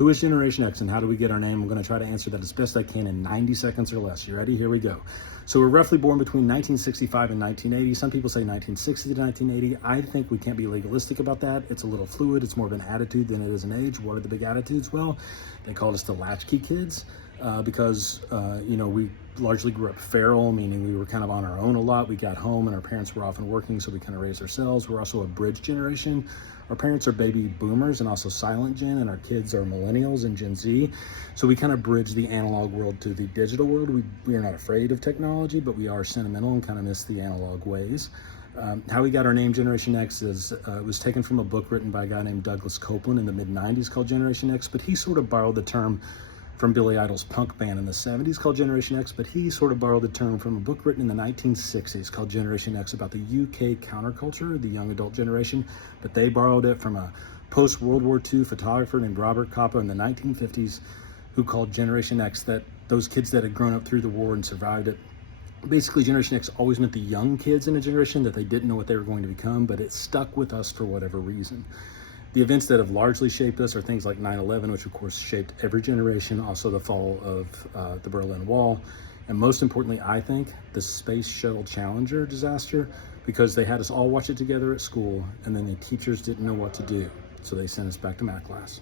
Who is Generation X and how do we get our name? I'm going to try to answer that as best I can in 90 seconds or less. You ready? Here we go. So we're roughly born between 1965 and 1980. Some people say 1960 to 1980. I think we can't be legalistic about that. It's a little fluid. It's more of an attitude than it is an age. What are the big attitudes? Well, they called us the latchkey kids because, we largely grew up feral, meaning we were kind of on our own a lot. We got home and our parents were often working, so we kind of raised ourselves. We're also a bridge generation. Our parents are baby boomers and also silent gen, and our kids are millennials and Gen Z. So we kind of bridge the analog world to the digital world. We are not afraid of technology, but we are sentimental and kind of miss the analog ways. How we got our name Generation X is it was taken from a book written by a guy named Douglas Copeland in the mid-90s called Generation X, but he sort of borrowed the term from Billy Idol's punk band in the 70s called Generation X, but he sort of borrowed the term from a book written in the 1960s called Generation X about the UK counterculture, the young adult generation, but they borrowed it from a post-World War II photographer named Robert Capa in the 1950s who called Generation X that those kids that had grown up through the war and survived it. Basically, Generation X always meant the young kids in a generation that they didn't know what they were going to become, but it stuck with us for whatever reason. The events that have largely shaped us are things like 9/11, which of course shaped every generation, also the fall of the Berlin Wall, and most importantly, I think, the Space Shuttle Challenger disaster, because they had us all watch it together at school, and then the teachers didn't know what to do, so they sent us back to math class.